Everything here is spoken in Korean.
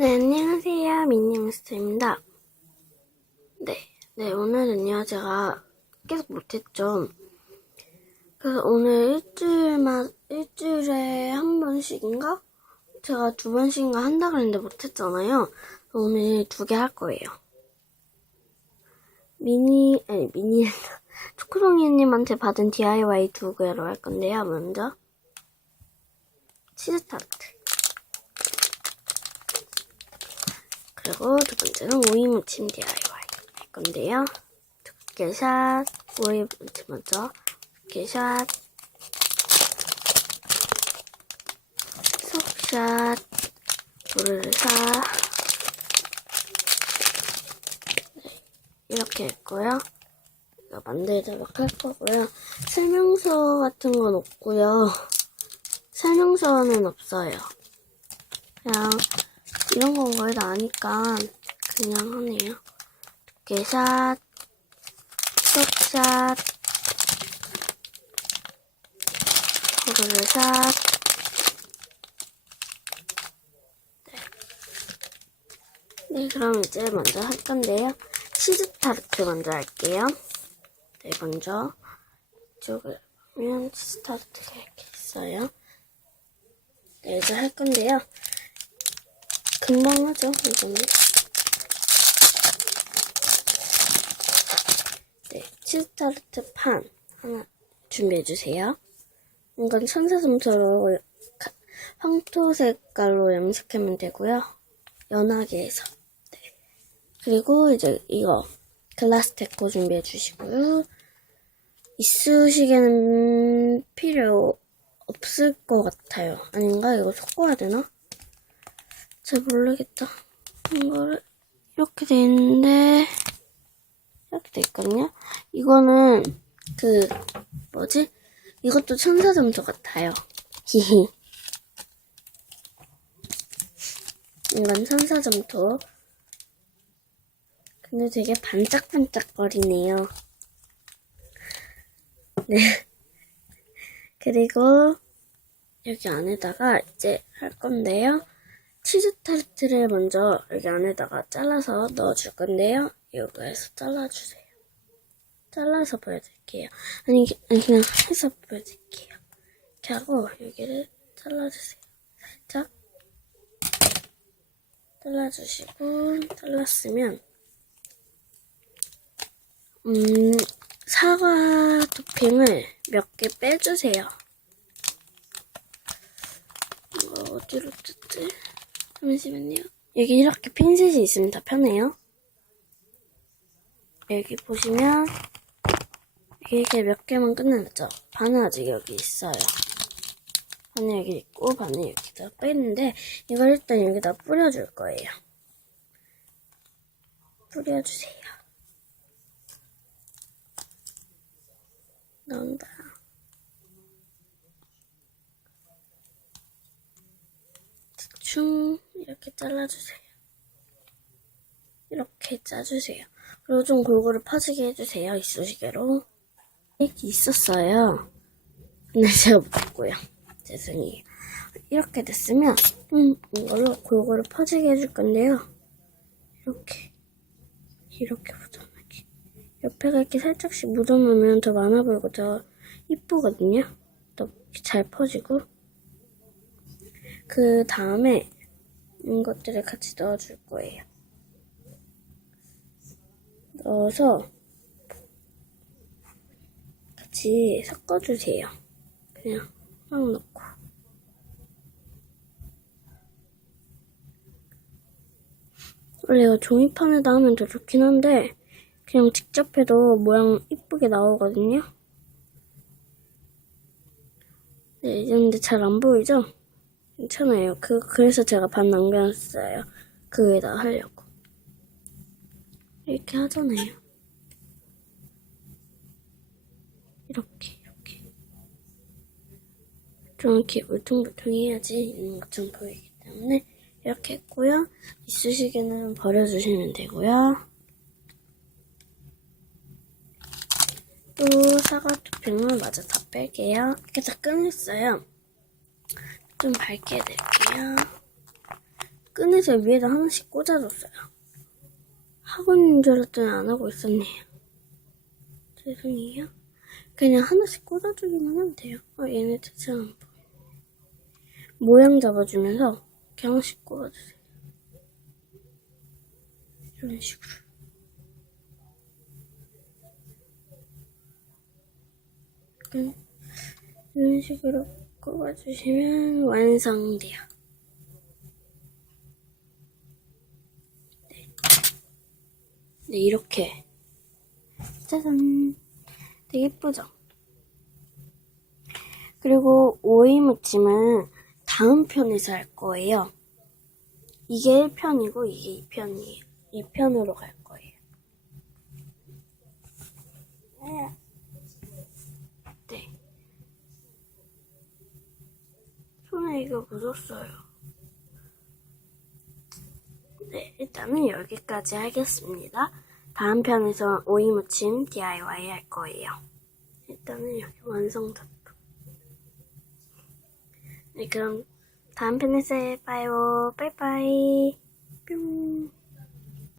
네, 안녕하세요. 미니몬스터입니다. 네, 네, 오늘은요, 제가 계속 못했죠. 그래서 오늘 일주일만, 일주일에 한 번씩인가? 제가 두 번씩인가 한다 그랬는데 못했잖아요. 오늘 두 개 할 거예요. 미니, 아니, 미니, 초코송이님한테 받은 DIY 두 개로 할 건데요. 먼저, 치즈 타르트. 그리고 두 번째는 오이 무침 DIY 할 건데요. 두께샷, 오이 무침 먼저, 두께샷, 속샷, 도르르샷, 네, 이렇게 했고요. 만들도록 할 거고요. 설명서 같은 건 없고요. 설명서는 없어요. 그냥 이런 건 거의 다 아니까 그냥 하네요. 두께샷, 쏙샷, 호르르샷. 네. 네, 그럼 이제 먼저 할 건데요. 치즈 타르트 먼저 할게요. 네, 먼저 이쪽을 보면 치즈 타르트가 이렇게 있어요. 네, 이제 할 건데요. 금방 하죠, 이거는. 네, 치즈타르트 판 하나 준비해주세요. 이건 천사점처럼 황토 색깔로 염색하면 되고요. 연하게 해서. 네. 그리고 이제 이거 글라스 데코 준비해 주시고요. 이쑤시개는 필요 없을 것 같아요. 아닌가? 이거 섞어야 되나? 잘 모르겠다. 이거를 이렇게 돼 있는데 이렇게 돼 있거든요. 이거는 그 뭐지? 이것도 천사 점토 같아요. 히히. 이건 천사 점토. 근데 되게 반짝반짝거리네요. 네. 그리고 여기 안에다가 이제 할 건데요. 치즈 타르트를 먼저 여기 안에다가 잘라서 넣어줄 건데요. 여기에서 잘라주세요. 잘라서 보여드릴게요. 아니, 그냥 해서 보여드릴게요. 이렇게 하고 여기를 잘라주세요. 살짝 잘라주시고 잘랐으면 음 사과 토핑을 몇 개 빼주세요. 이거 어디로 뜯지? 잠시만요. 여기 이렇게 핀셋이 있으면 더 편해요. 여기 보시면 이게 몇 개만 끝났죠? 반은 아직 여기 있어요. 반은 여기 있고 반은 여기다 빼는데 이걸 일단 여기다 뿌려줄 거예요. 뿌려주세요. 나온다. 대충 이렇게 잘라주세요. 이렇게 짜주세요. 그리고 좀 골고루 퍼지게 해주세요. 이쑤시개로. 이렇게 있었어요. 근데 제가 못했고요. 죄송해요. 이렇게 됐으면 좀 이걸로 골고루 퍼지게 해줄 건데요. 이렇게 이렇게 묻어나게 옆에가 이렇게 살짝씩 묻어놓으면 더 많아 보이고 더 이쁘거든요. 더 잘 퍼지고 그 다음에 이것들을 같이 넣어줄 거예요. 넣어서 같이 섞어주세요. 그냥 막 넣고. 원래 이거 종이판에다 하면 더 좋긴 한데 그냥 직접 해도 모양 이쁘게 나오거든요. 네, 근데 잘 안 보이죠? 괜찮아요. 그, 그래서 제가 반 남겨놨어요. 그 위에다 하려고. 이렇게 하잖아요. 이렇게, 이렇게. 좀 이렇게 울퉁불퉁 해야지 있는 것처럼 보이기 때문에 이렇게 했고요. 이쑤시개는 버려주시면 되고요. 또 사과 토핑을 마저 다 뺄게요. 이렇게 다 꺼냈어요. 좀 밝게 해드릴게요. 끈에서 위에다 하나씩 꽂아줬어요. 하고 있는 줄 알았더니 안 하고 있었네요. 죄송해요. 그냥 하나씩 꽂아주기만 하면 돼요. 어, 얘네 대체 안 보이네. 모양 잡아주면서 이렇게 하나씩 꽂아주세요. 이런 식으로. 음, 이런 식으로 꽂아주시면 완성돼요. 네. 네, 이렇게. 짜잔. 되게 예쁘죠? 그리고 오이 무침은 다음 편에서 할 거예요. 이게 1편이고 이게 2편이에요. 2편으로 갈 거예요. 손에 이거 묻었어요. 네, 일단은 여기까지 하겠습니다. 다음 편에서 오이 무침 DIY 할 거예요. 일단은 여기 완성됐다. 네, 그럼 다음 편에서 봐요. 빠이빠이. 뿅.